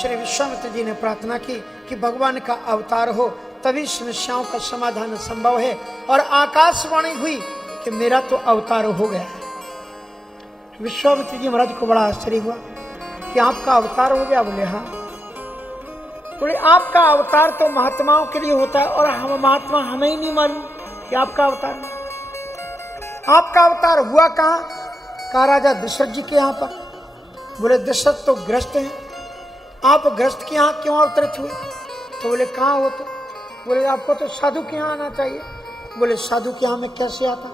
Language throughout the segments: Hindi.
श्री विश्वामित्र जी ने प्रार्थना की कि भगवान का अवतार हो, तभी समस्याओं का समाधान संभव है। और आकाशवाणी हुई कि मेरा तो अवतार हो गया है। विश्वामित्र जी महाराज को बड़ा आश्चर्य हुआ कि आपका अवतार हो गया। बोले हाँ। बोले आपका अवतार तो महात्माओं के लिए होता है और हम महात्मा हमें ही नहीं मालूम कि आपका अवतार है। आपका अवतार हुआ कहाँ? कहा राजा दशरथ जी के यहाँ पर। बोले दशरथ तो ग्रस्त हैं, आप ग्रस्त के यहाँ क्यों अवतरित हुए? तो बोले कहाँ हो? तो बोले आपको तो साधु के यहाँ आना चाहिए। बोले साधु के यहाँ मैं कैसे आता?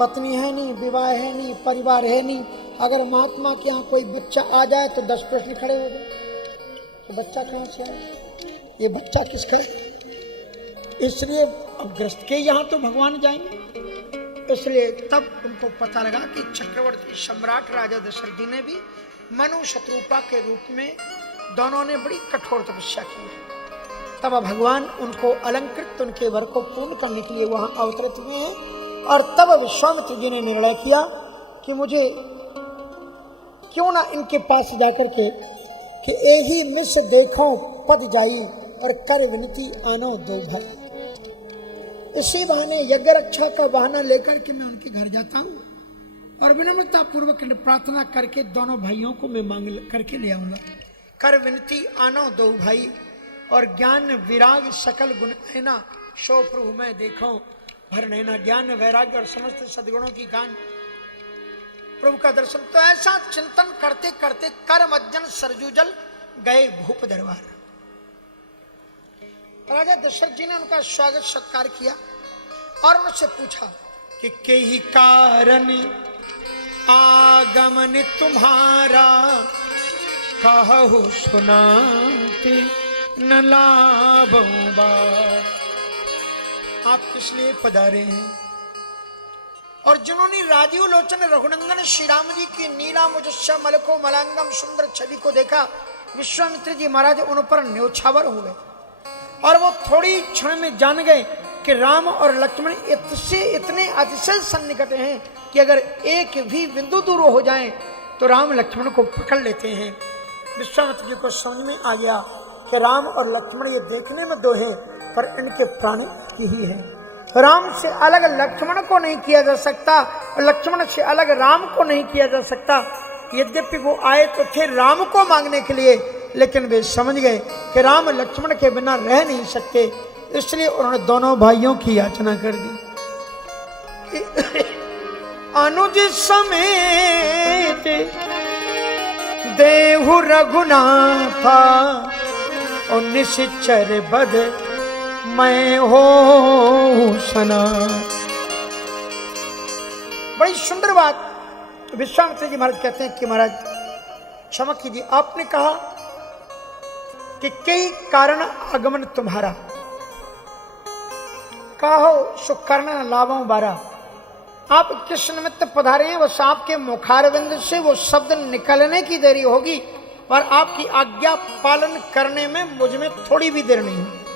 पत्नी है नहीं, विवाह है नहीं, परिवार है नहीं। अगर महात्मा के यहाँ कोई बच्चा आ जाए तो 10 प्रश्न खड़े हो गए, तो बच्चा कहाँ से आया? ये बच्चा किसका है? इसलिए अब ग्रस्त के यहाँ तो भगवान जाएंगे। इसलिए तब उनको पता लगा कि चक्रवर्ती सम्राट राजा दशरथ जी ने भी मनु शत्रुपा के रूप में दोनों ने बड़ी कठोर तपस्या की है। तब भगवान उनको अलंकृत उनके वर को पूर्ण करने के लिए वहां अवतरित हुए हैं। और तब विश्वामित्र जी ने निर्णय किया कि मुझे क्यों ना इनके पास जाकर के कि एही मिस देखो पद जाई और कर विनती आनो दो भाई। इसी बहाने यज्ञ रक्षा का बहाना लेकर के मैं उनके घर जाता हूँ और विनम्रता पूर्वक प्रार्थना करके दोनों भाइयों को मैं मांग करके ले आऊंगा। कर विनती आनो दो भाई और ज्ञान विराग सकल गुण ऐना शो प्रभु मैं देखो भर नैना। ज्ञान वैराग्य और समस्त सद्गुणों की गान, प्रभु का दर्शन। तो ऐसा चिंतन करते करते कर मज्जन सरजूजल गए भूप दरबार। राजा दशरथ जी ने उनका स्वागत सत्कार किया और उनसे पूछा कि कई कारण आगमन तुम्हारा कहु सुनाते न लाभों बार। आप किस लिए पधारे हैं? और जिन्होंने राजीव लोचन रघुनंदन श्री राम जी की नीला मुजस्सा मलको मलांगम सुंदर छवि को देखा, विश्वामित्र जी महाराज उन पर न्योछावर हो गए और वो थोड़ी क्षण में जान गए कि राम और लक्ष्मण इतने अतिशय सन्निकट हैं कि अगर एक भी बिंदु दूर हो जाएं तो राम लक्ष्मण को पकड़ लेते हैं। विश्वामित्र जी को समझ में आ गया कि राम और लक्ष्मण ये देखने में दो हैं पर इनके प्राण की ही है। राम से अलग लक्ष्मण को नहीं किया जा सकता और लक्ष्मण से अलग राम को नहीं किया जा सकता। यद्यपि वो आए तो थे राम को मांगने के लिए, लेकिन वे समझ गए कि राम लक्ष्मण के बिना रह नहीं सकते, इसलिए उन्होंने दोनों भाइयों की याचना कर दी। अनुज समेत देहु रघुनाथा और निश्चर बद मैं हो सना। बड़ी सुंदर बात विश्वामित्र जी महाराज कहते हैं कि महाराज क्षमा कीजिए, आपने कहा कि कई कारण आगमन तुम्हारा, कहो सो कर्ण लाभों बारा। आप किस निमित्त पधारे हैं? बस आपके मुखारविंद से वो शब्द निकलने की देरी होगी और आपकी आज्ञा पालन करने में मुझ में थोड़ी भी देर नहीं होगी।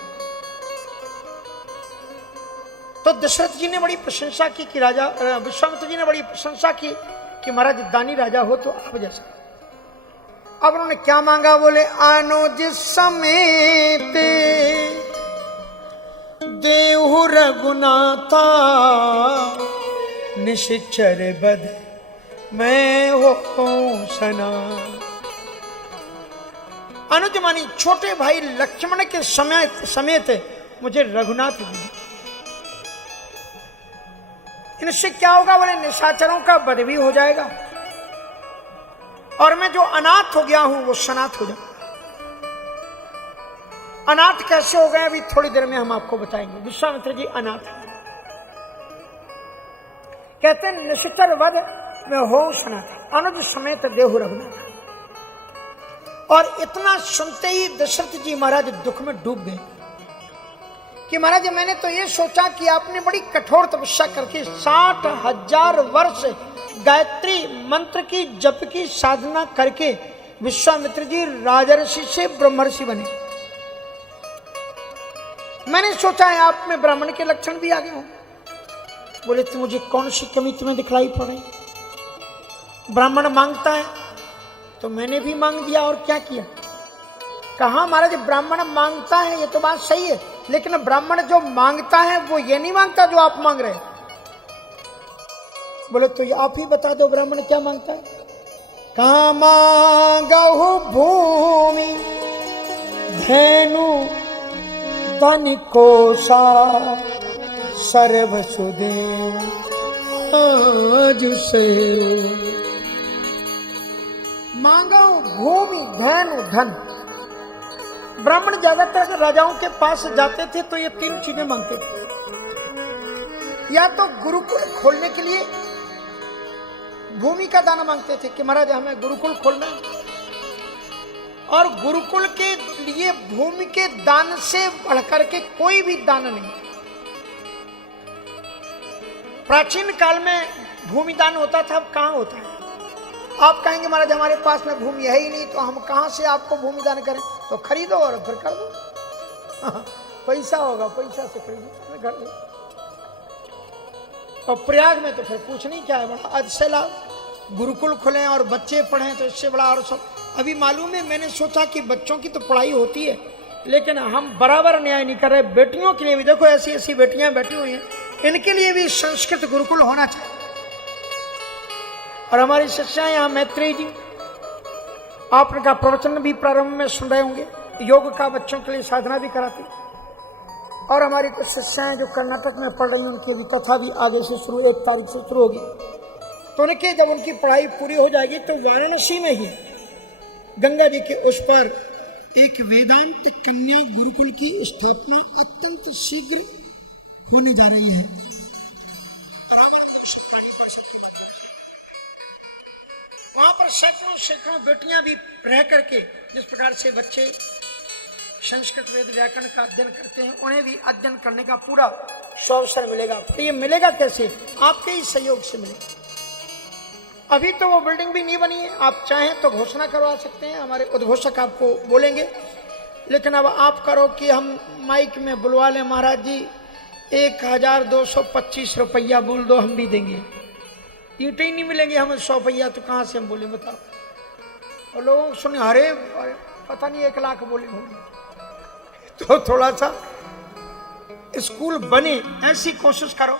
तो दशरथ जी ने बड़ी प्रशंसा की कि राजा विश्वामित्र जी ने बड़ी प्रशंसा की कि महाराज दानी राजा हो तो आप जैसा। अब उन्होंने क्या मांगा? बोले अनुज समेत देहु रघुनाथा निश्चर बद मैं हो सना। अनुज मानी छोटे भाई लक्ष्मण के समेत मुझे रघुनाथ दी। इनसे क्या होगा? बोले निशाचरों का वध भी हो जाएगा और मैं जो अनाथ हो गया हूं वो सनाथ हो जाऊंगा। अनाथ कैसे हो गए अभी थोड़ी देर में हम आपको बताएंगे। विश्वामित्र जी अनाथ हैं। कहते हैं निश्चर वध में हो सनाथ अनुज समेत देहु रघुनाथ। और इतना सुनते ही दशरथ जी महाराज दुख में डूब गए कि महाराज मैंने तो ये सोचा कि आपने बड़ी कठोर तपस्या करके 60,000 वर्ष गायत्री मंत्र की जप की साधना करके विश्वामित्र जी राजर्षि से ब्रह्मर्षि बने। मैंने सोचा है आप में ब्राह्मण के लक्षण भी आ गए हों। बोले तो मुझे कौन सी कमी तुम्हें दिखलाई पड़े? ब्राह्मण मांगता है तो मैंने भी मांग दिया और क्या किया। कहा महाराज ब्राह्मण मांगता है ये तो बात सही है, लेकिन ब्राह्मण जो मांगता है वो ये नहीं मांगता जो आप मांग रहे हैं। बोले तो ये आप ही बता दो ब्राह्मण क्या मांगता है। कहा मांगहु भूमि धेनु धन कोसा सर्व सुदेव आज से। मांगहु भूमि धेनु धन। ब्राह्मण ज्यादातर राजाओं के पास जाते थे तो ये तीन चीजें मांगते थे। या तो गुरुकुल खोलने के लिए भूमि का दान मांगते थे कि महाराज हमें गुरुकुल खोलना है, और गुरुकुल के लिए भूमि के दान से बढ़कर के कोई भी दान नहीं। प्राचीन काल में भूमि दान होता था, अब कहां होता है। आप कहेंगे महाराज हमारे पास में भूमि है ही नहीं तो हम कहां से आपको भूमि दान करें। तो खरीदो और फिर कर दो। पैसा होगा, पैसा से खरीदो कर दो। और प्रयाग में तो फिर पूछनी क्या है, बड़ा अच्छे लाभ। गुरुकुल खुले और बच्चे पढ़ें तो इससे बड़ा और सब। अभी मालूम है, मैंने सोचा कि बच्चों की तो पढ़ाई होती है लेकिन हम बराबर न्याय नहीं कर रहे। बेटियों के लिए भी देखो ऐसी ऐसी बेटियां बैठी हुई हैं, इनके लिए भी संस्कृत गुरुकुल होना चाहिए। और हमारी शिष्या यहाँ मैत्री जी आपने का प्रवचन भी प्रारंभ में सुन रहे होंगे, योग का बच्चों के लिए साधना भी कराती। और हमारी कुछ शिष्याएं जो कर्नाटक में पढ़ रही हैं उनकी भी कथा भी आगे से शुरू 1 तारीख से शुरू होगी। तो उनके जब उनकी पढ़ाई पूरी हो जाएगी तो वाराणसी में ही गंगा जी के उस पर एक वेदांत कन्या गुरुकुल की स्थापना अत्यंत शीघ्र होने जा रही है। रामानंद विश्व प्राणी परिषद की बात है। वहां पर सैकड़ों बेटियां भी रह करके जिस प्रकार से बच्चे संस्कृत वेद व्याकरण का अध्ययन करते हैं उन्हें भी अध्ययन करने का पूरा अवसर मिलेगा। तो ये मिलेगा कैसे? आपके ही सहयोग से मिलेगा। अभी तो वो बिल्डिंग भी नहीं बनी है, आप चाहें तो घोषणा करवा सकते हैं, हमारे उद्घोषक आपको बोलेंगे। लेकिन अब आप करो कि हम माइक में बुलवा लें महाराज जी 1225 रुपया बोल दो हम भी देंगे। ईंटें ही नहीं मिलेंगे हमें 100 रुपया, तो कहाँ से हम बोले बताओ। और लोगों को सुने अरे पता नहीं 1 लाख बोले होंगे। तो थोड़ा सा स्कूल बने ऐसी कोशिश करो,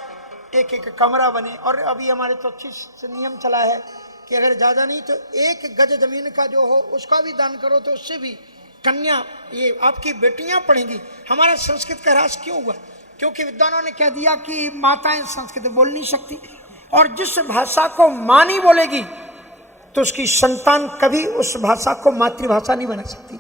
एक एक कमरा बने। और अभी हमारे तो अच्छी नियम चला है कि अगर ज्यादा नहीं तो 1 गज जमीन का जो हो उसका भी दान करो, तो उससे भी कन्या ये आपकी बेटियां पढ़ेंगी। हमारा संस्कृत का ह्रास क्यों हुआ? क्योंकि विद्वानों ने कह दिया कि माताएं संस्कृत बोल नहीं सकती, और जिस भाषा को मां नहीं बोलेगी तो उसकी संतान कभी उस भाषा को मातृभाषा नहीं बना सकती।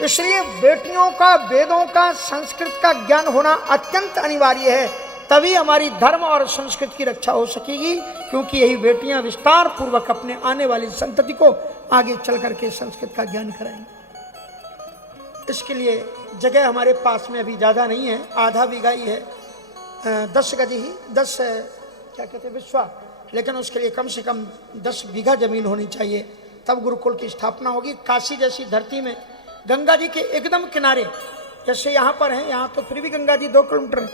इसलिए बेटियों का वेदों का संस्कृत का ज्ञान होना अत्यंत अनिवार्य है, तभी हमारी धर्म और संस्कृत की रक्षा हो सकेगी। क्योंकि यही बेटियां विस्तार पूर्वक अपने आने वाली संतति को आगे चल करके संस्कृत का ज्ञान कराएंगी। इसके लिए जगह हमारे पास में अभी ज्यादा नहीं है, आधा बीघा ही है, 10 गज ही 10 क्या कहते हैं विश्वा, लेकिन उसके लिए कम से कम 10 बीघा जमीन होनी चाहिए, तब गुरुकुल की स्थापना होगी। काशी जैसी धरती में गंगा जी के एकदम किनारे, जैसे यहाँ पर है, यहाँ तो फिर भी गंगा जी 2 किलोमीटर है,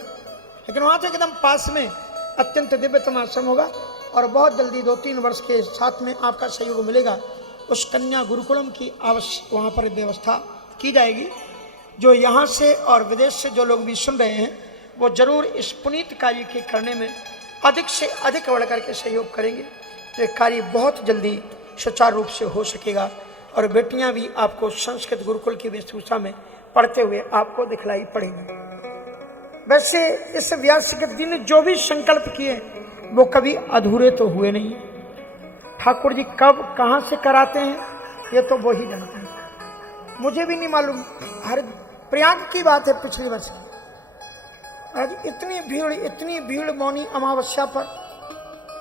लेकिन वहाँ से एकदम पास में अत्यंत दिव्यतम आश्रम होगा। और बहुत जल्दी 2-3 वर्ष के साथ में आपका सहयोग मिलेगा। उस कन्या गुरुकुलम की आवश्यक वहाँ पर व्यवस्था की जाएगी। जो यहाँ से और विदेश से जो लोग भी सुन रहे हैं वो जरूर इस पुनीत कार्य के करने में अधिक से अधिक बढ़ करके सहयोग करेंगे, तो ये कार्य बहुत जल्दी सुचारू रूप से हो सकेगा। और बेटियां भी आपको संस्कृत गुरुकुल की वेशभूषा में पढ़ते हुए आपको दिखलाई पड़ेंगी। वैसे इस व्यास के दिन जो भी संकल्प किए वो कभी अधूरे तो हुए नहीं। ठाकुर जी कब कहाँ से कराते हैं ये तो वो ही जानते हैं, मुझे भी नहीं मालूम। हर प्रयाग की बात है पिछले वर्ष की, आज इतनी भीड़ मौनी अमावस्या पर।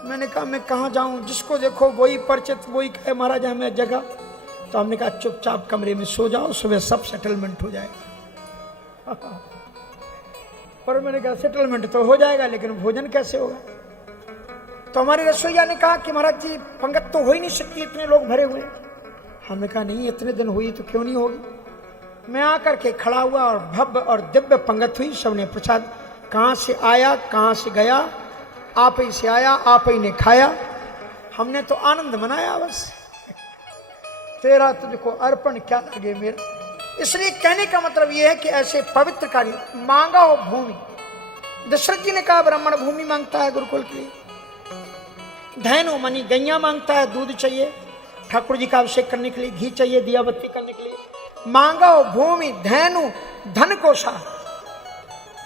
मैंने कहा मैं कहाँ जाऊं, जिसको देखो वही परिचित, वही कहे महाराज हमें जगह। तो हमने कहा चुपचाप कमरे में सो जाओ, सुबह सब सेटलमेंट हो जाएगा। पर मैंने कहा सेटलमेंट तो हो जाएगा लेकिन भोजन कैसे होगा? तो हमारे रसोईया ने कहा कि महाराज जी पंगत तो हो ही नहीं सकती, इतने लोग भरे हुए। हमने कहा नहीं, इतने दिन हुई तो क्यों नहीं होगी। मैं आकर के खड़ा हुआ और भव्य और दिव्य पंगत हुई। सबने प्रसाद कहाँ से आया कहाँ से गया, आप ही से आया आप ही ने खाया। हमने तो आनंद मनाया बस। तेरा तुझको अर्पण क्या लगे मेरा। इसलिए कहने का मतलब यह है कि ऐसे पवित्र कार्य मांगा हो भूमि। दशरथ जी ने कहा ब्राह्मण भूमि मांगता है गुरुकुल के लिए, धैनु मनी गैया मांगता है, दूध चाहिए, ठाकुर जी का अभिषेक करने के लिए घी चाहिए, दिया बत्ती करने के लिए। मांगा हो भूमि, धैनु, धन कोषा,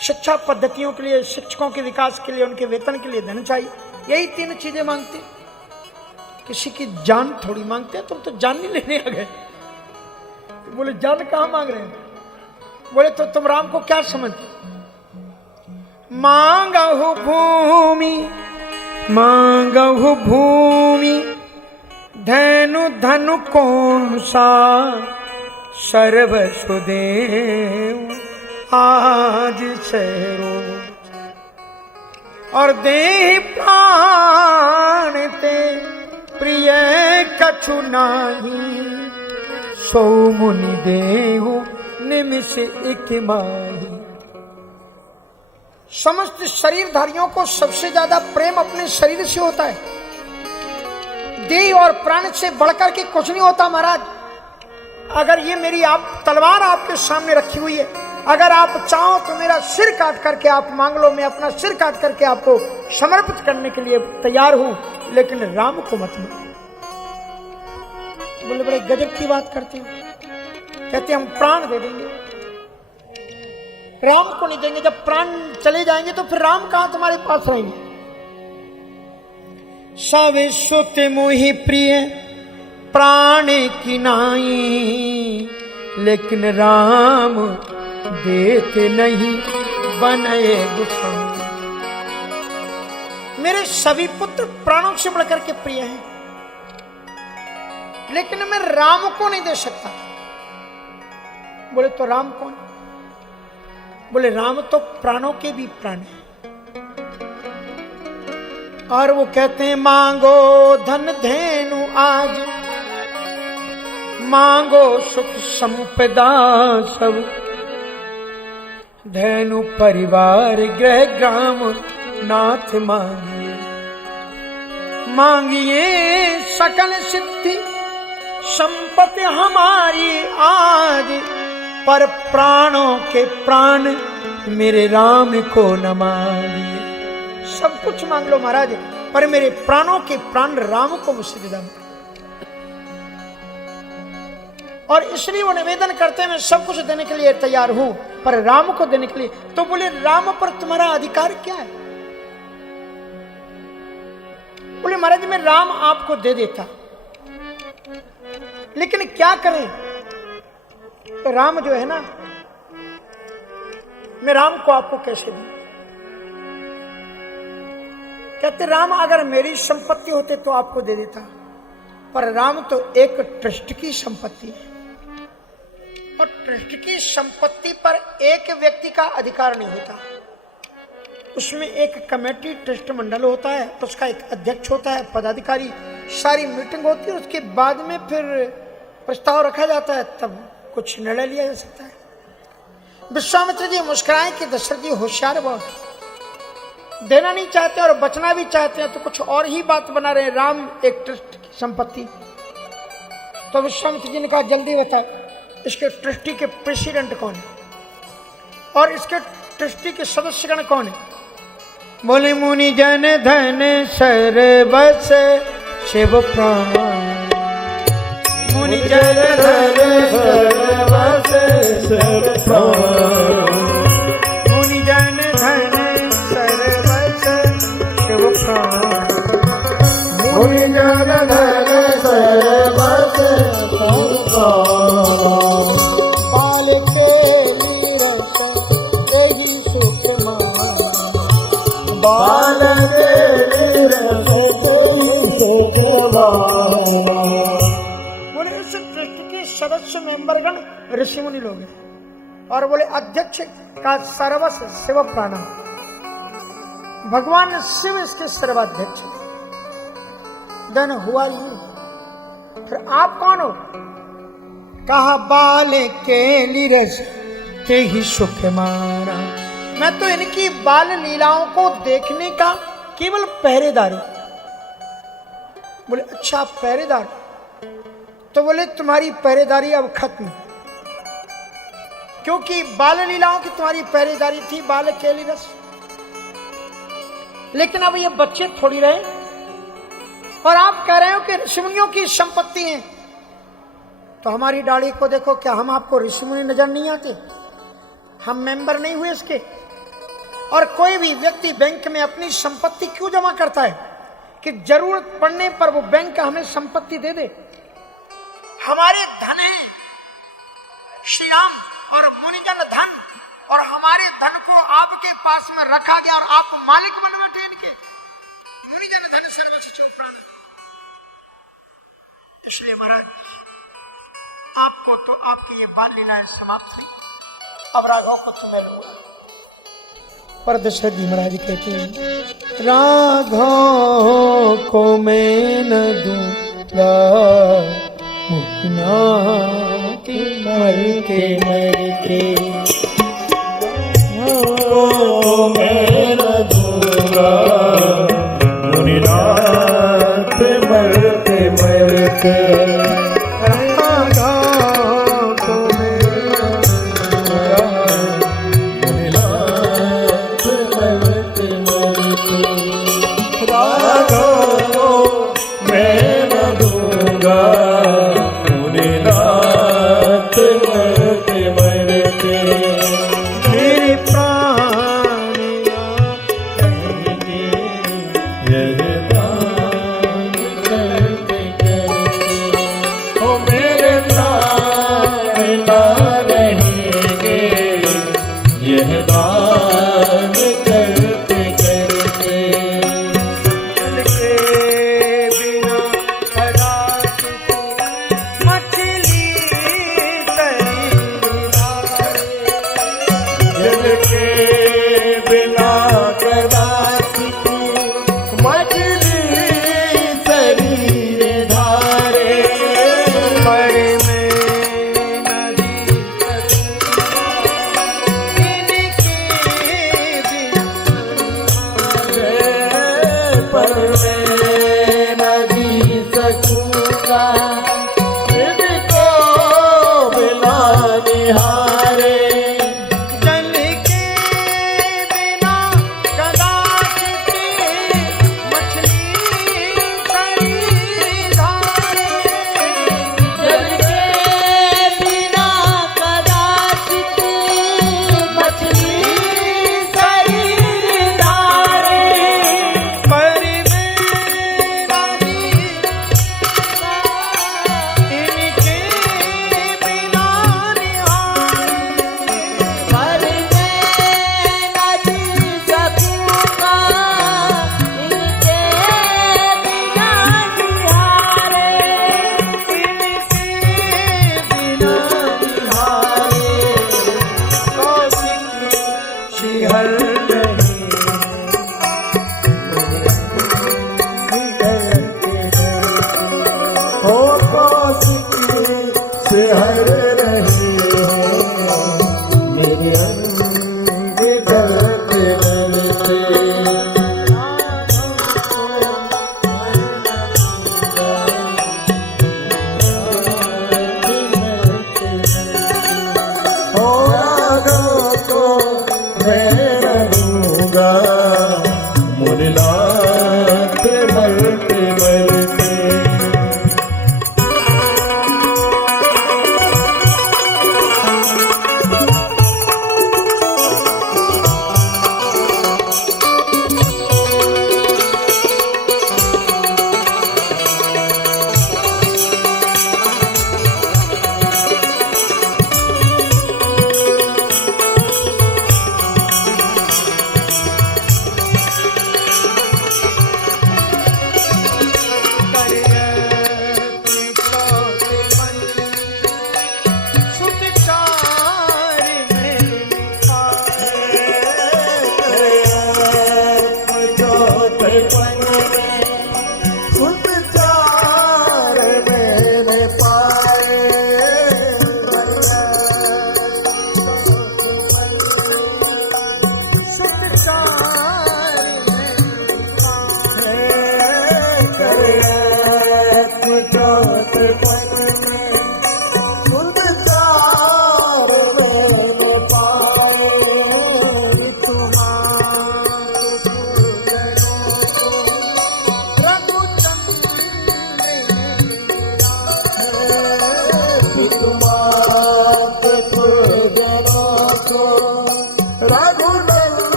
शिक्षा पद्धतियों के लिए, शिक्षकों के विकास के लिए, उनके वेतन के लिए धन चाहिए। यही तीन चीजें मांगते। किसी की जान थोड़ी मांगते हैं, तुम तो जान नहीं लेने आ गए। बोले जान कहां मांग रहे हैं? बोले तो तुम राम को क्या समझते? मांगहु भूमि, मांगहु भूमि, धनु धनु कोसा, सर्व सुदेव आज सरो, और दे प्राण ते प्रिय कछु नाही, सो मुनि देहु निमिष एक माही। समस्त शरीरधारियों को सबसे ज्यादा प्रेम अपने शरीर से होता है। देह और प्राण से बढ़कर के कुछ नहीं होता महाराज। अगर ये मेरी आप तलवार आपके सामने रखी हुई है, अगर आप चाहो तो मेरा सिर काट करके आप मांग लो, मैं अपना सिर काट करके आपको समर्पित करने के लिए तैयार हूं, लेकिन राम को मत मांगो। बोले बड़े गजब की बात करते हो। कहते हम प्राण दे देंगे, राम को नहीं देंगे। जब प्राण चले जाएंगे तो फिर राम कहां तुम्हारे पास रहेंगे? सवे सुत मोहि प्रिय प्राण की नाई, लेकिन राम देते नहीं बनए गुस्सा। मेरे सभी पुत्र प्राणों से बढ़कर के प्रिय हैं, लेकिन मैं राम को नहीं दे सकता। बोले तो राम कौन? बोले राम तो प्राणों के भी प्राण है। और वो कहते हैं मांगो धन धेनु आज, मांगो सुख संपदा सब, धेनु परिवार गृह ग्राम नाथ मांगिए। मांगिए सकल सिद्धि संपत्ति हमारी आज, पर प्राणों के प्राण मेरे राम को न मांगिए। सब कुछ मांग लो महाराज, पर मेरे प्राणों के प्राण राम को मुझसे जुदा मत। और इसलिए वो निवेदन करते हैं मैं सब कुछ देने के लिए तैयार हूं, पर राम को देने के लिए। तो बोले राम पर तुम्हारा अधिकार क्या है? बोले महाराज मैं राम आपको दे देता, लेकिन क्या करें? तो राम जो है ना, मैं राम को आपको कैसे दूं? कहते राम अगर मेरी संपत्ति होते तो आपको दे देता, पर राम तो एक ट्रस्ट की संपत्ति है, और ट्रस्ट की संपत्ति पर एक व्यक्ति का अधिकार नहीं होता। उसमें एक कमेटी ट्रस्ट मंडल होता है, उसका एक अध्यक्ष होता है, पदाधिकारी, सारी मीटिंग होती है, उसके बाद में फिर प्रस्ताव रखा जाता है, तब कुछ निर्णय लिया जा सकता है। विश्वामित्र जी मुस्कुराए कि दशरथ जी होशियार बहुत, देना नहीं चाहते और बचना भी चाहते हैं, तो कुछ और ही बात बना रहे हैं, राम एक ट्रस्ट की संपत्ति। तो विश्वामित्र जी ने कहा जल्दी बता, इसके ट्रस्टी के प्रेसिडेंट कौन है और इसके ट्रस्टी के सदस्यगण कौन है? बोले मुनि जन धन सर्वस शिव प्राण, मुनि जन धन सर्वस शिव प्राण, मुनि जन धन सर्वस शिव प्राण, मुनि जन धन सर्वस शिव प्राण, पाल के नीरस यही सुख मान, बाल के नीरस यही सुख मान। बोले उस ट्रस्ट के सदस्य मेंबरगण ऋषि मुनि लोग हैं, और बोले अध्यक्ष का सर्वस्व शिव प्राण, भगवान शिव इसके सर्वाध्यक्ष। देन हुआ यू, फिर आप कौन हो? कहा बाल के लीरस ते ही सुख मारा, मैं तो इनकी बाल लीलाओं को देखने का केवल पहरेदार हूं। बोले अच्छा पहरेदार, तो बोले तुम्हारी पहरेदारी अब खत्म, क्योंकि बाल लीलाओं की तुम्हारी पहरेदारी थी, बाल केली रस। लेकिन अब ये बच्चे थोड़ी रहे, और आप कह रहे हो कि ऋषिमुनियों की संपत्ति है, तो हमारी दाढ़ी को देखो, क्या हम आपको ऋषिमुनि नजर नहीं आते? हम मेंबर नहीं हुए इसके? और कोई भी व्यक्ति बैंक में अपनी संपत्ति क्यों जमा करता है? कि जरूरत पड़ने पर वो बैंक हमें संपत्ति दे दे। हमारे धन है श्री राम और मुनिजन धन, और हमारे धन को आपके पास में रखा गया और आप मालिक बन बैठे इनके। मुनिजन धन सर्वस्व चौप्राण। इसलिए महाराज आपको तो आपकी ये बाल लीलाएं समाप्त हुई, अब राघव को तुम्हें लूंगा। पर दशरथ जी महाराज कहते हैं राघव को मैं न दूंगा, मुन्ना के मर के मैं न दूंगा, मुनिनाथ मरते मरते।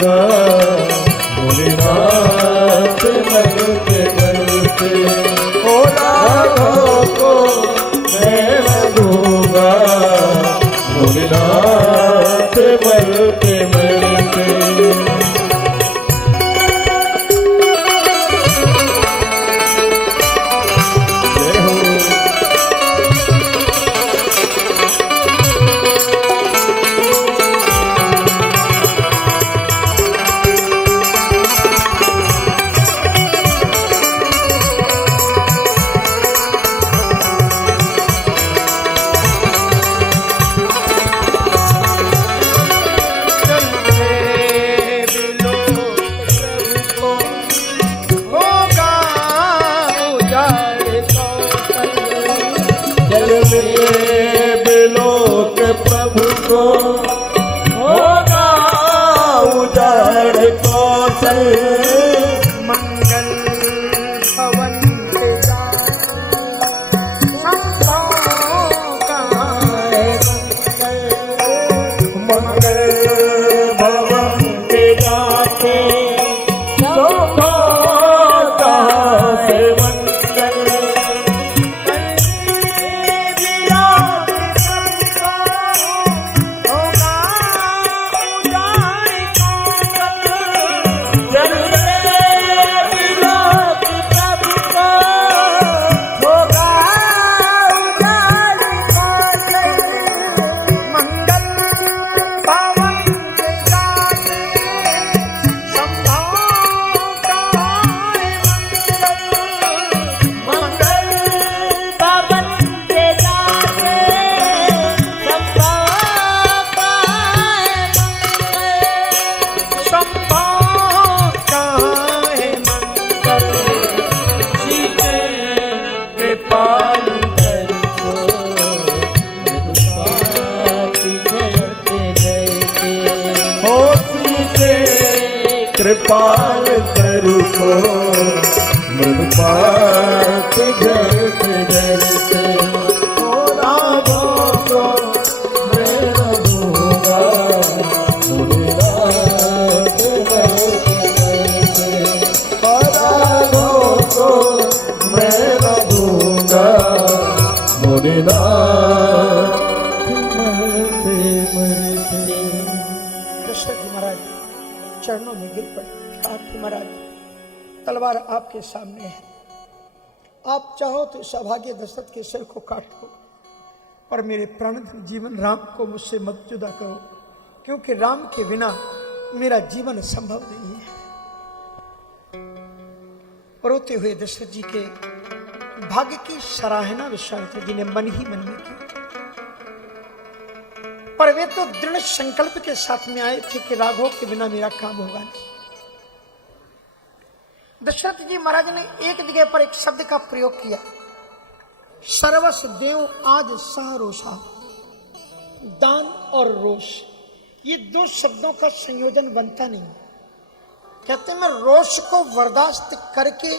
दूंगा भोलेनाथ मरते मरते ओ राघव को मैं न दूंगा भोलेनाथ मरते मरते बिलोक प्रभु को होगा उजाड़ कौशल मंगल भवन के मंगल भवन के जाते से मंगल कृपाल करु को मृदुपात जरत जरते ओ राघव को मैं न दूंगा भोलेनाथ मरते मरते ओ राघव को मैं न दूंगा भोलेनाथ मरते मरते। दशरथ महाराज चरणों में गिर पड़े। कहा कि महाराज तलवार आपके सामने है, आप चाहो तो सौभाग्य दशरथ के सिर को काट दो, और मेरे प्राणधन जीवन राम को मुझसे मत जुदा करो, क्योंकि राम के बिना मेरा जीवन संभव नहीं है। रोते हुए दशरथ जी के भाग्य की सराहना विश्वामित्र जी ने मन ही मन में की, पर वे तो दृढ़ संकल्प के साथ में आए थे कि राघव के बिना मेरा काम होगा नहीं। दशरथ जी महाराज ने एक जगह पर एक शब्द का प्रयोग किया, सर्वस देव आज सह रोषा। दान और रोष, ये दो शब्दों का संयोजन बनता नहीं। कहते मैं रोष को बर्दाश्त करके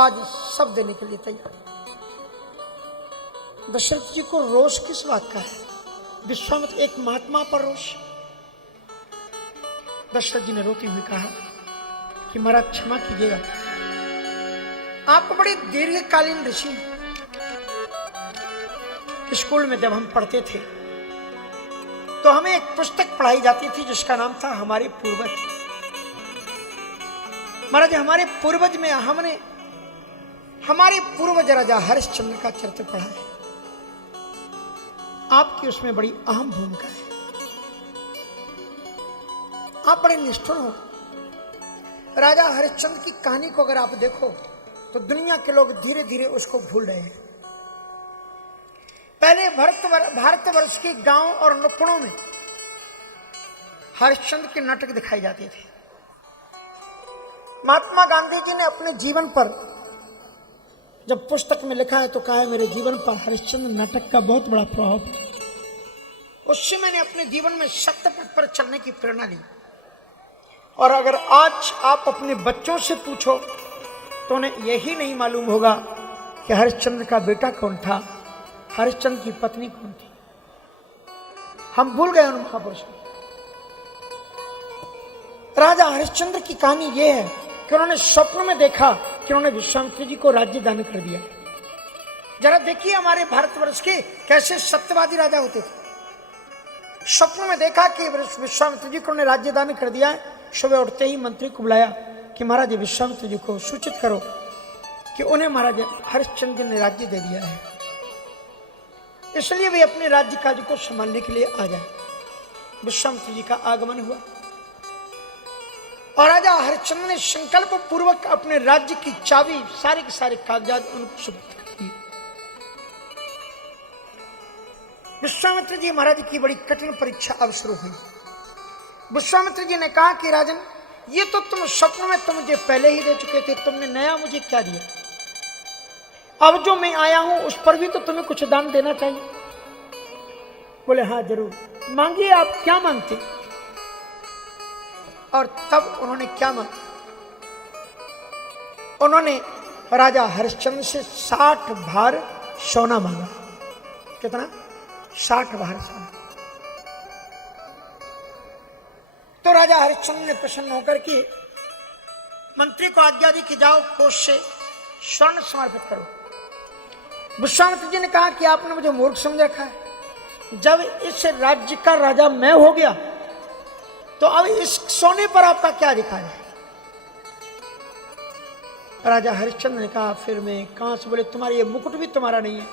आज सब देने के लिए तैयार। दशरथ जी को रोष किस बात का है? विश्वामित्र एक महात्मा पर रोष। दशरथ जी ने रोते हुए कहा कि महाराज क्षमा कीजिएगा, आप बड़े दीर्घकालीन ऋषि हैं। स्कूल में जब हम पढ़ते थे तो हमें एक पुस्तक पढ़ाई जाती थी जिसका नाम था हमारे पूर्वज। महाराज हमारे पूर्वज में हमने हमारे पूर्वज राजा हरिश्चंद्र का चरित्र पढ़ा है। आपकी उसमें बड़ी अहम भूमिका है। आप बड़े निष्ठुर हो। राजा हरिश्चंद्र की कहानी को अगर आप देखो तो दुनिया के लोग धीरे धीरे उसको भूल रहे हैं। पहले भारतवर्ष के गांव और नुक्कड़ों में हरिश्चंद्र के नाटक दिखाए जाते थे। महात्मा गांधी जी ने अपने जीवन पर जब पुस्तक में लिखा है तो कहा है मेरे जीवन पर हरिश्चंद्र नाटक का बहुत बड़ा प्रभाव पड़ा। उससे मैंने अपने जीवन में सत्य पथ पर चलने की प्रेरणा ली। और अगर आज आप अपने बच्चों से पूछो तो उन्हें यही नहीं मालूम होगा कि हरिश्चंद्र का बेटा कौन था, हरिश्चंद्र की पत्नी कौन थी। हम भूल गए उन महापुरुषों। राजा हरिश्चंद्र की कहानी यह है कि उन्होंने स्वप्न में देखा कि उन्होंने विश्वामित्र जी को राज्य दान कर दिया। जरा देखिए हमारे भारतवर्ष के कैसे सत्यवादी राजा होते थे। स्वप्न में देखा कि विश्वामित्र जी को उन्होंने राज्य दान कर दिया है। सुबह उठते ही मंत्री को बुलाया कि महाराज विश्वामित्र जी को सूचित करो कि उन्हें महाराज हरिश्चंद्र ने राज्य दे दिया है, इसलिए वे अपने राज्य काज को संभालने के लिए आ जाए। विश्वामित्र जी का आगमन हुआ और राजा हरिश्चंद्र ने संकल्प पूर्वक अपने राज्य की चाबी, सारे के सारे कागजात उनको सुपुर्द कर दिए। विश्वामित्र जी महाराज की बड़ी कठिन परीक्षा अब शुरू हुई। विश्वामित्र जी ने कहा कि राजन, ये तो तुम स्वप्न में तुम मुझे पहले ही दे चुके थे, तुमने नया मुझे क्या दिया? अब जो मैं आया हूं उस पर भी तो तुम्हें कुछ दान देना चाहिए। बोले हाँ जरूर, मांगिए, आप क्या मांगते? और तब उन्होंने क्या मांगा? उन्होंने राजा हरिश्चंद्र से 60 भार सोना मांगा। कितना? 60 भार सोना। तो राजा हरिश्चंद्र ने प्रसन्न होकर के मंत्री को आज्ञा दी कि जाओ कोष से स्वर्ण समर्पित करो। विश्वामित्र जी ने कहा कि आपने मुझे मूर्ख समझ रखा है। जब इस राज्य का राजा मैं हो गया तो अब इस सोने पर आपका क्या अधिकार है? राजा हरिश्चंद्र ने कहा फिर मैं कहां से? बोले तुम्हारे ये मुकुट भी तुम्हारा नहीं है,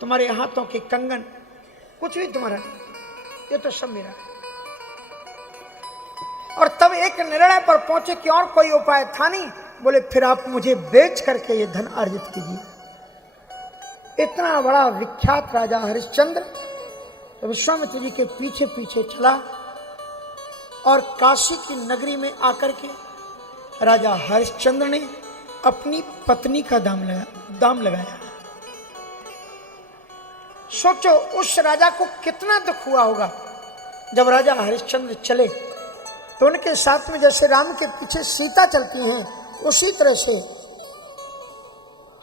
तुम्हारे हाथों के कंगन कुछ भी तुम्हारा नहीं, ये तो सब मेरा है। और तब एक निर्णय पर पहुंचे कि और कोई उपाय था नहीं। बोले फिर आप मुझे बेच करके ये धन अर्जित कीजिए। इतना बड़ा विख्यात राजा हरिश्चंद्र तो विश्वामित्र जी के पीछे पीछे चला और काशी की नगरी में आकर के राजा हरिश्चंद्र ने अपनी पत्नी का दाम लगाया। सोचो उस राजा को कितना दुख हुआ होगा। जब राजा हरिश्चंद्र चले तो उनके साथ में जैसे राम के पीछे सीता चलती हैं, उसी तरह से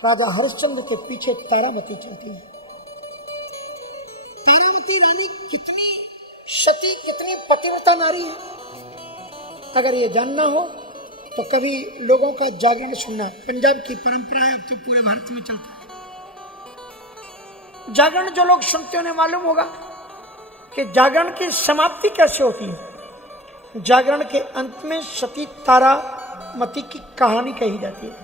राजा हरिश्चंद्र के पीछे तारामती चलती है। तारामती रानी कितनी सती, कितनी पतिव्रता नारी है। अगर ये जानना हो तो कभी लोगों का जागरण सुनना। पंजाब की परंपरा है, अब तो पूरे भारत में चलता है जागरण। जो लोग सुनते हैं उन्हें मालूम होगा कि जागरण की समाप्ति कैसे होती है। जागरण के अंत में सती तारामती की कहानी कही जाती है।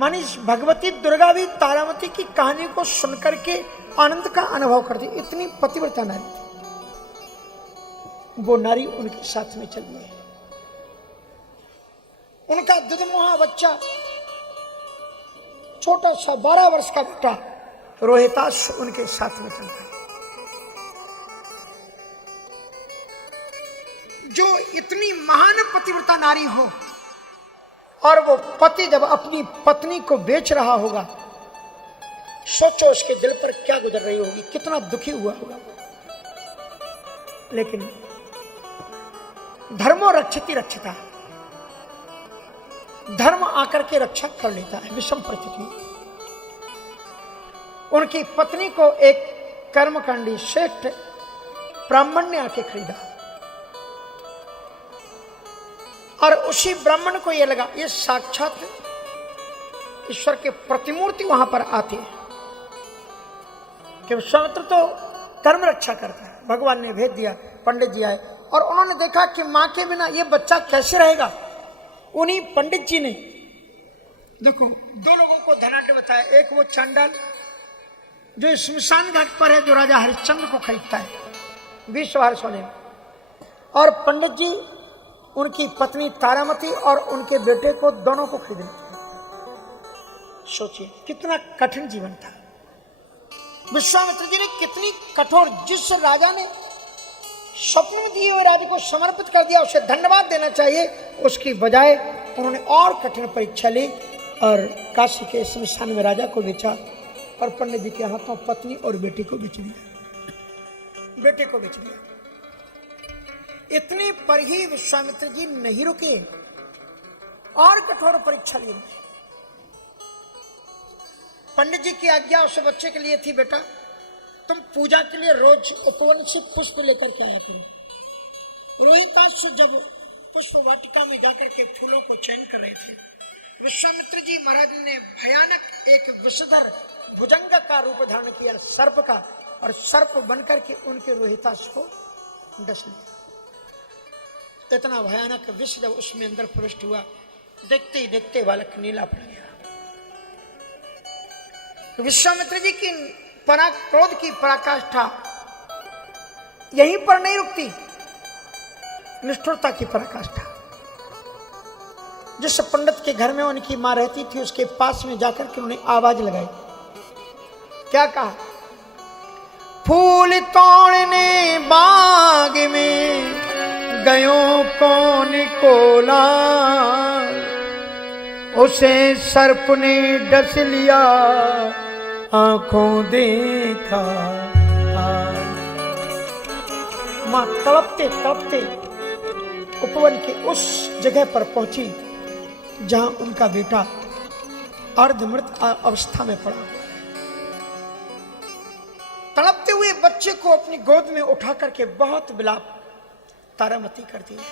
मानी भगवती दुर्गा भी तारामती की कहानी को सुनकर के आनंद का अनुभव करती। इतनी पतिव्रता नारी थी। वो नारी उनके साथ में चली है। उनका दुधमुहा बच्चा, छोटा सा 12 वर्ष का बेटा रोहिताश उनके साथ में चलता है। जो इतनी महान पतिव्रता नारी हो और वो पति जब अपनी पत्नी को बेच रहा होगा, सोचो उसके दिल पर क्या गुजर रही होगी, कितना दुखी हुआ होगा। लेकिन धर्मो रक्षति रक्षता, धर्म आकर के रक्षा कर लेता है विषम परिस्थिति में। उनकी पत्नी को एक कर्मकांडी श्रेष्ठ ब्राह्मण ने आके खरीदा और उसी ब्राह्मण को यह लगा ये साक्षात ईश्वर के प्रतिमूर्ति वहां पर आते हैं कि विश्वामित्र तो कर्म रक्षा करता है। भगवान ने भेज दिया, पंडित जी आए और उन्होंने देखा कि मां के बिना ये बच्चा कैसे रहेगा। उन्हीं पंडित जी ने देखो 2 लोगों को धनाढ्य बताया। एक वो चांडाल जो शमशान घाट पर है, जो राजा हरिश्चंद्र को खरीदता है 20 भार सोने में, और पंडित जी उनकी पत्नी तारामती और उनके बेटे को, दोनों को खरीदना। सोचिए कितना कठिन जीवन था। विश्वामित्र जी ने कितनी कठोर, जिस राजा ने स्वप्न में दिए हुए राज्य को समर्पित कर दिया उसे धन्यवाद देना चाहिए, उसकी बजाय उन्होंने और कठिन परीक्षा ली और काशी के शमशान में राजा को बेचा और पंडित जी के हाथों पत्नी और बेटे को बेच दिया। बेटे को बेच दिया। इतने पर ही विश्वामित्र जी नहीं रुके और कठोर परीक्षा ली। पंडित जी की आज्ञा उस बच्चे के लिए थी, बेटा तुम पूजा के लिए रोज उपवन से पुष्प लेकर के आया करो। रोहिताश जब पुष्प वाटिका में जाकर के फूलों को चयन कर रहे थे। विश्वामित्र जी महाराज ने भयानक एक विषधर भुजंग का रूप धारण किया, सर्प का, और सर्प बनकर के उनके रोहिताश को डस लिया। इतना भयानक विष जब उसमें अंदर प्रविष्ट हुआ, देखते ही देखते बालक नीला पड़ गया। विश्वामित्र जी की क्रोध की पराकाष्ठा यहीं पर नहीं रुकती, निष्ठुरता की पराकाष्ठा। जिस पंडित के घर में उनकी मां रहती थी, उसके पास में जाकर के उन्होंने आवाज लगाई। क्या कहा? फूल तोड़ने बाग में गयो कौन कोला, उसे सर्प ने डस लिया आंखों देखा। मां तड़पते तड़पते उपवन के उस जगह पर पहुंची जहां उनका बेटा अर्धमृत अवस्था में पड़ा। तड़पते हुए बच्चे को अपनी गोद में उठा करके बहुत विलाप तारामती करती है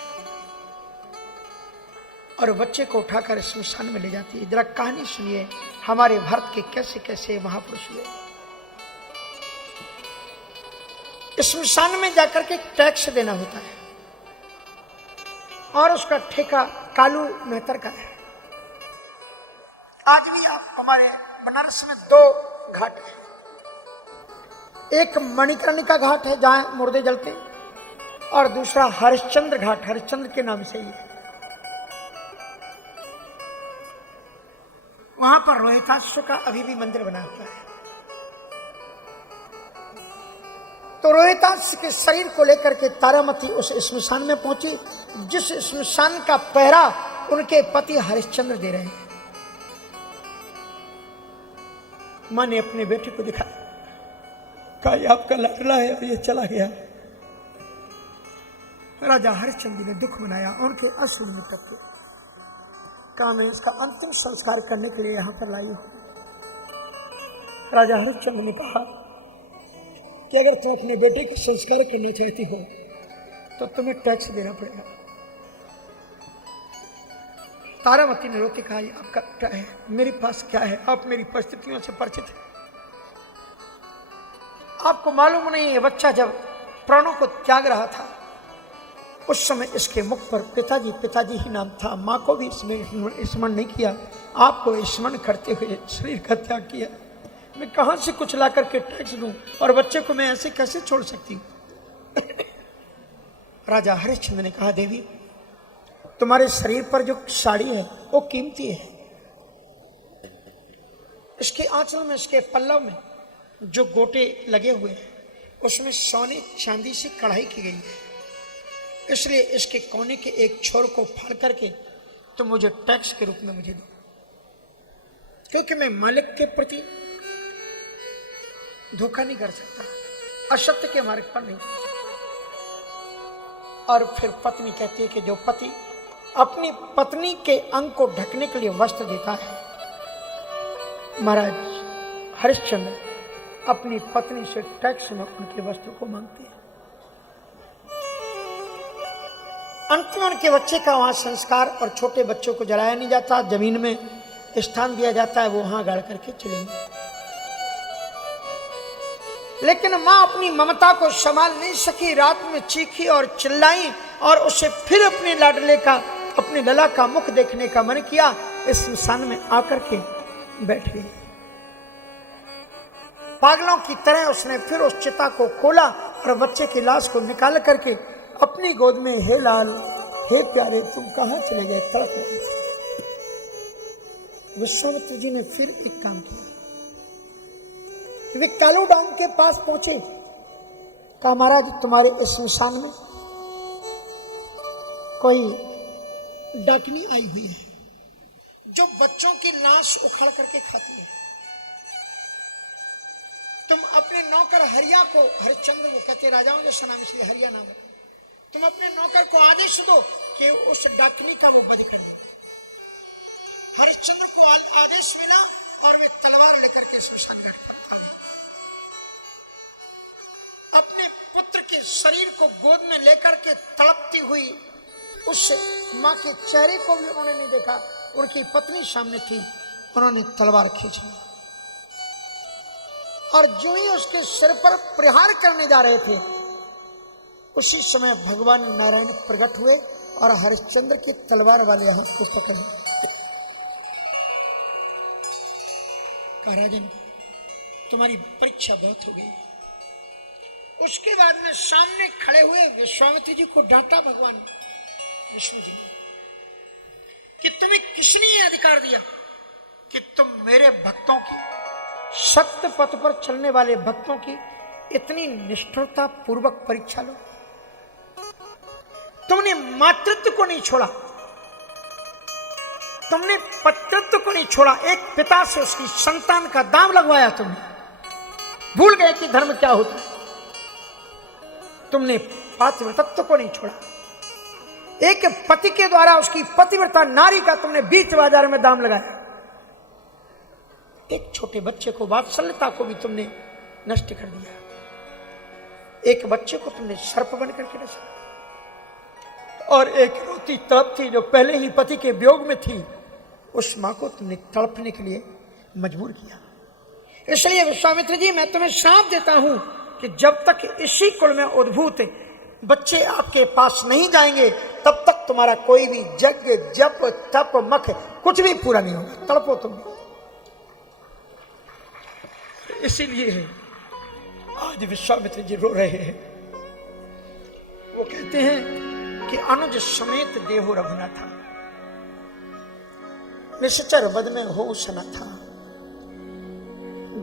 और बच्चे को उठाकर स्मशान में ले जाती है। जरा कहानी सुनिए हमारे भारत के कैसे कैसे महापुरुष हुए। स्मशान में जाकर के टैक्स देना होता है और उसका ठेका कालू मेहतर का है। आज भी आप हमारे बनारस में 2 घाट हैं। एक मणिकर्णिका घाट है जहां मुर्दे जलते, और दूसरा हरिश्चंद्र घाट, हरिश्चंद्र के नाम से ही है। वहां पर रोहिताश्व का अभी भी मंदिर बना हुआ है। तो रोहिताश्व के शरीर को लेकर के तारामती उस स्मशान में पहुंची, जिस स्मशान का पहरा उनके पति हरिश्चंद्र दे रहे हैं। मां ने अपने बेटे को दिखाया, कहा ये आपका लाडला है और ये चला गया। राजा हरिश्चंद्र ने दुख मनाया, उनके अश्रु में टपके। कहा मैं इसका अंतिम संस्कार करने के लिए यहां पर लाई हूं। राजा हरिश्चंद्र ने कहा कि अगर तुम अपने बेटे का संस्कार करना चाहती हो तो तुम्हें टैक्स देना पड़ेगा। तारामती ने रोते कहा आपका क्या है, मेरे पास क्या है, आप मेरी परिस्थितियों से परिचित हैं। आपको मालूम नहीं, ये बच्चा जब प्राणों को त्याग रहा था उस समय इसके मुख पर पिताजी पिताजी ही नाम था। मां को भी इसमें स्मरण नहीं किया, आपको स्मरण करते हुए शरीर का त्याग किया। मैं कहां से कुछ ला करके टैक्स दूं और बच्चे को मैं ऐसे कैसे छोड़ सकती हूं? राजा हरिश्चंद्र ने कहा देवी तुम्हारे शरीर पर जो साड़ी है वो कीमती है। इसके आंचल में, इसके पल्लव में जो गोटे लगे हुए हैं उसमें सोने चांदी से कढ़ाई की गई है, इसलिए इसके कोने के एक छोर को फाड़ करके तुम मुझे टैक्स के रूप में मुझे दो, क्योंकि मैं मालिक के प्रति धोखा नहीं कर सकता, असत्य के मार्ग पर नहीं। और फिर पत्नी कहती है कि जो पति अपनी पत्नी के अंग को ढकने के लिए वस्त्र देता है, महाराज हरिश्चंद्र अपनी पत्नी से टैक्स में उनके वस्त्र को मांगते हैं। अंत में उनके बच्चे का वहां संस्कार, और छोटे बच्चों को जलाया नहीं जाता, जमीन में स्थान दिया जाता है, वो वहां गाड़ करके चलेंगे। लेकिन मां अपनी ममता को संभाल नहीं सकी, रात में चीखी और चिल्लाई और उसे फिर अपने लाडले का, अपने लला का मुख देखने का मन किया। इस इंसान में आकर के बैठ गई। पागलों की तरह उसने फिर उस चिता को खोला और बच्चे की लाश को निकाल करके अपनी गोद में, हे लाल, हे प्यारे, तुम कहां चले गए, तड़प रहे थे। विश्वामित्र जी ने फिर एक काम किया, वे कालू डांग के पास पहुंचे। कहा महाराज तुम्हारे इस स्मशान में कोई डाकनी आई हुई है जो बच्चों की लाश उखाड़ करके खाती है। तुम अपने नौकर हरिया को, हरिश्चंद्र को कहते राजाओं जैसा नाम, इसलिए हरिया नाम, तुम अपने नौकर को आदेश दो कि उस डाकनी का वो वध कर दे। हरिश्चंद्र को आदेश मिला और वे तलवार लेकर के स्मशान घाट पर आ गए। अपने पुत्र के शरीर को गोद में लेकर के तड़पती हुई उस माँ के चेहरे को भी उन्होंने नहीं देखा। उनकी पत्नी सामने थी, उन्होंने तलवार खींची और जो ही उसके सिर पर प्रहार करने जा रहे थे, उसी समय भगवान नारायण प्रकट हुए और हरिश्चंद्र की तलवार वाले हाथ को पकड़ लिया। राजन, तुम्हारी परीक्षा बहुत हो गई। उसके बाद में सामने खड़े हुए विश्वामित्र जी को डांटा भगवान विष्णु जी ने कि तुम्हें किसने ये अधिकार दिया कि तुम मेरे भक्तों की, सत्य पथ पर चलने वाले भक्तों की इतनी निष्ठुरता पूर्वक परीक्षा लो। तुमने मातृत्व को नहीं छोड़ा, तुमने पतित्व को नहीं छोड़ा। एक पिता से उसकी संतान का दाम लगवाया तुमने। भूल गए कि धर्म क्या होता है। तुमने पातिव्रतत्व को नहीं छोड़ा। एक पति के द्वारा उसकी पतिव्रता नारी का तुमने बीच बाजार में दाम लगाया। एक छोटे बच्चे को, वात्सल्यता को भी तुमने नष्ट कर दिया। एक बच्चे को तुमने सर्प बन करके रचा और एक रोती तड़पती जो पहले ही पति के वियोग में थी, उस मां को तुमने तड़पने के लिए मजबूर किया। इसलिए विश्वामित्र जी, मैं तुम्हें श्राप देता हूं कि जब तक इसी कुल में उद्भूत बच्चे आपके पास नहीं जाएंगे, तब तक तुम्हारा कोई भी यज्ञ, जप, तप, मख कुछ भी पूरा नहीं होगा। तड़पो तुम। इसीलिए आज विश्वामित्र जी रो रहे हैं। वो कहते हैं कि अनुज समेत देहो रघुनाथा, निश्चर बद में हो सना था।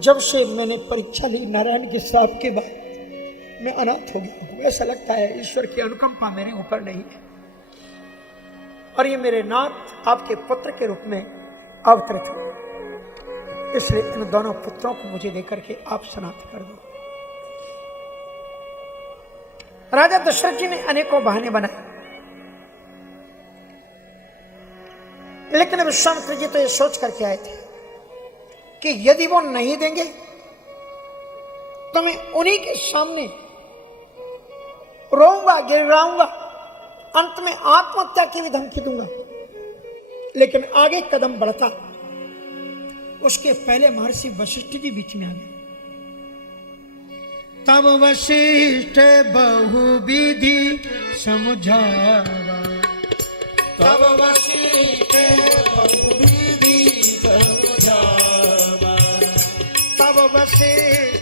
जब से मैंने परीक्षा ली नारायण के श्राप के बाद, मैं अनाथ हो गया हूं। ऐसा लगता है ईश्वर की अनुकंपा मेरे ऊपर नहीं है और ये मेरे नाथ आपके पुत्र के रूप में अवतरित हुए। इसलिए इन दोनों पुत्रों को मुझे लेकर के आप सनाथ कर दो। राजा दशरथ जी ने अनेकों बहाने बनाए, लेकिन विश्वामित्र जी तो ये सोच करके आए थे कि यदि वो नहीं देंगे तो मैं उन्हीं के सामने रोऊंगा, गिड़गिड़ाऊंगा, अंत में आत्महत्या की भी धमकी दूंगा। लेकिन आगे कदम बढ़ता, उसके पहले महर्षि वशिष्ठ जी बीच में आ गए। तब वशिष्ठ बहुविधि समझावा, तब वशिष्ठ बहुविधि समझावा, तब वशिष्ठ